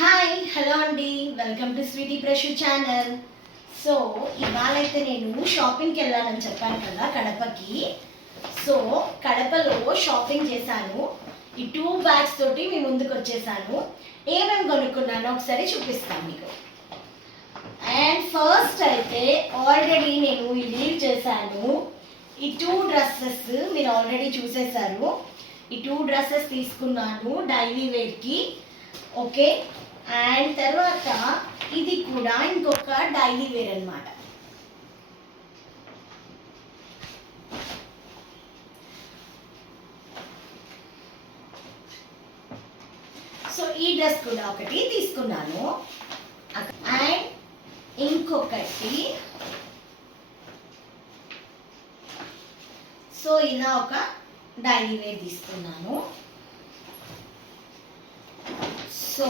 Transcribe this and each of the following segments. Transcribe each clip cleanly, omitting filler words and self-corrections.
Hi hello అండి, welcome to Sweety Prashu channel. So ఇవాళైతే నేను షాపింగ్కి వెళ్ళానని చెప్పాను కదా కడపకి. సో కడపలో షాపింగ్ చేశాను. ఈ 2 బ్యాగ్స్ తోటి మీ ముందుకు వచ్చేసాను. ఏమేమి కొనుక్కున్నానో ఒకసారి చూపిస్తాను మీకు. అండ్ ఫస్ట్ అయితే ఆల్రెడీ నేను రిలీవ్ చేశాను. ఈ 2 డ్రెస్సెస్ మీరు ఆల్రెడీ చూసేశారు. ఈ 2 డ్రెస్సెస్ తీసుకున్నాను డైలీ వేర్కి. ఓకే, అండ్ తర్వాత ఇది కూడా ఇంకొక డైలీ వేర్ అన్నమాట. సో ఈ డ్రెస్ కూడా ఒకటి తీసుకున్నాను. అండ్ ఇంకొకటి సో ఇలా ఒక డైలీ వేర్ తీసుకున్నాను. సో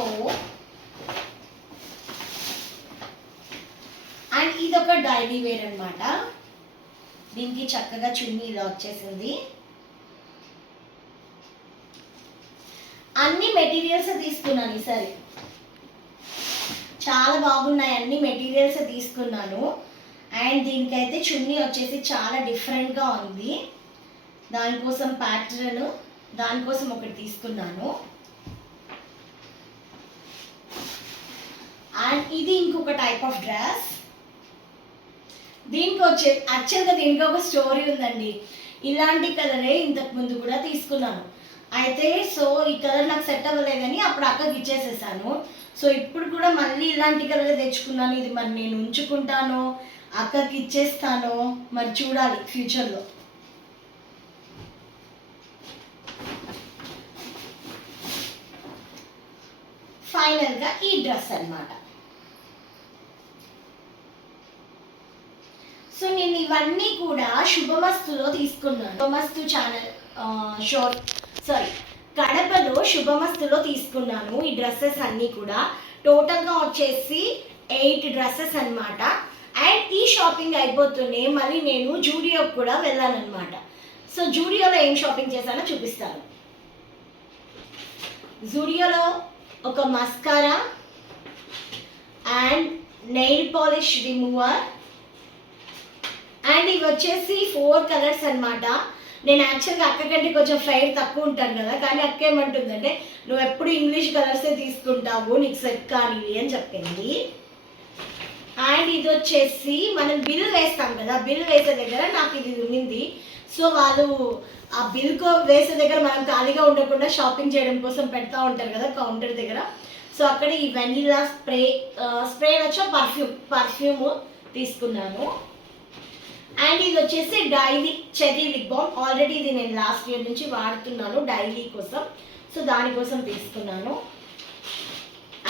అండ్ ఇదొక డైలీ వేర్ అన్నమాట. దీనికి చక్కగా చున్నీ ఇలా వచ్చేసింది. అన్ని మెటీరియల్స్ తీసుకున్నాను ఈసారి, చాలా బాగున్నాయి. అన్ని మెటీరియల్స్ తీసుకున్నాను. అండ్ దీనికైతే చున్నీ వచ్చేసి చాలా డిఫరెంట్గా ఉంది. దానికోసం ప్యాటర్న్, దానికోసం ఒకటి తీసుకున్నాను. అండ్ ఇది ఇంకొక టైప్ ఆఫ్ డ్రెస్. దీనికి యాక్చువల్గా దీనికి ఒక స్టోరీ ఉందండి. ఇలాంటి కలరే ఇంతకు ముందు కూడా తీసుకున్నాను. అయితే సో ఈ కలర్ నాకు సెట్ అవ్వలేదని అప్పుడు అక్కకి ఇచ్చేసేసాను. సో ఇప్పుడు కూడా మళ్ళీ ఇలాంటి కలర్ తెచ్చుకున్నాను. ఇది మరి నేను ఉంచుకుంటానో అక్కకి ఇచ్చేస్తానో మరి చూడాలి ఫ్యూచర్లో. ఫైనల్గా ఈ డ్రెస్ అన్నమాట. సో నేను ఇవన్నీ కూడా శుభమస్తులో తీసుకున్నాను. శుభమస్తు ఛానల్ కడపలో శుభమస్తులో తీసుకున్నాను ఈ డ్రెస్సెస్ అన్నీ కూడా. టోటల్గా వచ్చేసి 8 డ్రెస్సెస్ అన్నమాట. అండ్ ఈ షాపింగ్ అయిపోతూనే మళ్ళీ నేను జూడియోకి కూడా వెళ్ళానన్నమాట. సో జూడియోలో ఏం షాపింగ్ చేశానో చూపిస్తాను. జూడియోలో ఒక mascara and nail polish remover. And ఇవి వచ్చేసి 4 కలర్స్ అన్నమాట. నేను యాక్చువల్గా అక్క కంటే కొంచెం ఫెయిర్ తక్కువ ఉంటాను కదా, కానీ అక్క ఏమంటుందంటే నువ్వు ఎప్పుడు ఇంగ్లీష్ కలర్సే తీసుకుంటావు, నీకు సెట్ కానివి అని చెప్పింది. అండ్ ఇది వచ్చేసి మనం బిల్ వేస్తాం కదా, బిల్ వేసే దగ్గర నాకు ఇది ఉన్నింది. సో వాళ్ళు ఆ బిల్ వేసే దగ్గర మనం ఖాళీగా ఉండకుండా షాపింగ్ చేయడం కోసం పెడతా ఉంటారు కదా కౌంటర్ దగ్గర. సో అక్కడ ఈ వెనిలా స్ప్రే వచ్చా పర్ఫ్యూమ్ తీసుకున్నాను. అండ్ ఇది వచ్చేసి daily cherry lip balm. Already ఇది నేను లాస్ట్ ఇయర్ నుంచి వాడుతున్నాను డైలీ కోసం. సో దానికోసం తీసుకున్నాను.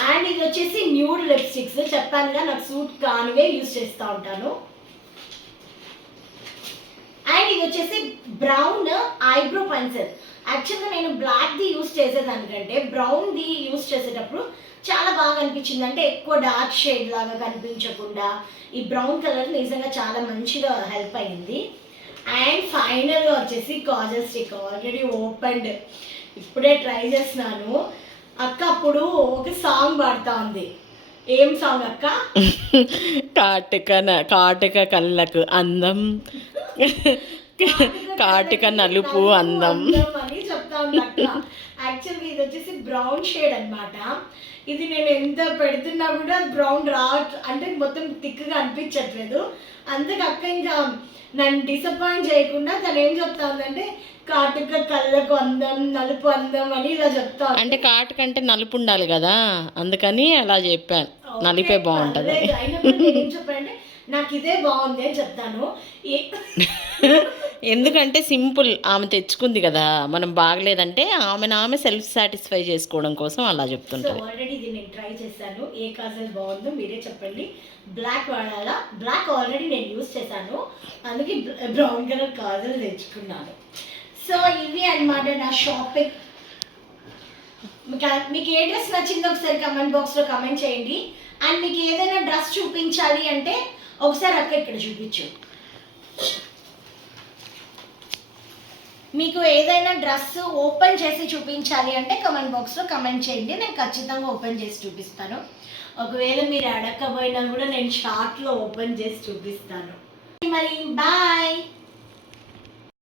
అండ్ ఇది వచ్చేసి న్యూడ్ లిప్స్టిక్స్. చెప్పానుగా నాకు సూట్ కానివే యూజ్ చేస్తూ ఉంటాను. అండ్ ఇది వచ్చేసి బ్రౌన్ ఐబ్రో పెన్సిల్. యాక్చువల్గా నేను బ్లాక్ది యూజ్ చేసేదానికంటే బ్రౌన్ది యూజ్ చేసేటప్పుడు చాలా బాగా అనిపించింది. అంటే ఎక్కువ డార్క్ షేడ్ లాగా కనిపించకుండా ఈ బ్రౌన్ కలర్ నిజంగా చాలా మంచిగా హెల్ప్ అయింది. అండ్ ఫైనల్గా వచ్చేసి కాజల్ స్టిక్. ఆల్రెడీ ఓపెన్డ్, ఇప్పుడే ట్రై చేస్తున్నాను. అక్క అప్పుడు ఒక సాంగ్ పాడుతూ ఉంది. ఏం సాంగ్ అక్క? కాటుక కళ్ళకు అందం, కాటుక నలుపు అందం అని చెప్తా ఉంది అక్క. యాక్చువల్గా ఇది వచ్చేసి బ్రౌన్ షేడ్ అన్నమాట. ఇది నేను ఎంత పెడుతున్నా కూడా బ్రౌన్ అంటే మొత్తం థిక్గా అనిపించట్లేదు. అందుకే అక్క ఇంకా నన్ను డిసప్పాయింట్ చేయకుండా తను ఏం చెప్తా ఉందంటే కాటుక కళ్ళకు అందం, నలుపు అందం అని ఇలా చెప్తా. అంటే కాటుక అంటే నలుపు ఉండాలి కదా, అందుకని అలా చెప్పాను. నలిపే బాగుంటుంది. అయినప్పుడు ఏం చెప్పానంటే నాకు ఇదే బాగుంది అని చెప్తాను. ఎందుకంటే సింపుల్, ఆమె తెచ్చుకుంది కదా, మనం బాగలేదంటే ఆమె సెల్ఫ్ సాటిస్ఫై చేసుకోవడం కోసం అలా చెప్తుంటారు. ఆల్రెడీ ఇది నేను ట్రై చేశాను. ఏ కాజల్ బాగుందో మీరే చెప్పండి. బ్లాక్ వాడాలా? బ్లాక్ ఆల్రెడీ నేను యూజ్ చేశాను, అందుకే బ్రౌన్ కలర్ కాజల్ తెచ్చుకున్నాను. సో ఇవి అన్నమాట నా షాపింగ్. మీకు ఏ డ్రెస్ నచ్చిందో ఒకసారి కమెంట్ బాక్స్లో కమెంట్ చేయండి. అండ్ మీకు ఏదైనా డ్రెస్ చూపించాలి అంటే ఒకసారి అక్క ఇక్కడ చూపించు. మీకు ఏదైనా డ్రెస్ ఓపెన్ చేసి చూపించాలి అంటే కమెంట్ బాక్స్లో కమెంట్ చేయండి, నేను ఖచ్చితంగా ఓపెన్ చేసి చూపిస్తాను. ఒకవేళ మీరు అడగకపోయినా కూడా నేను షార్ట్లో ఓపెన్ చేసి చూపిస్తాను. మరి బాయ్.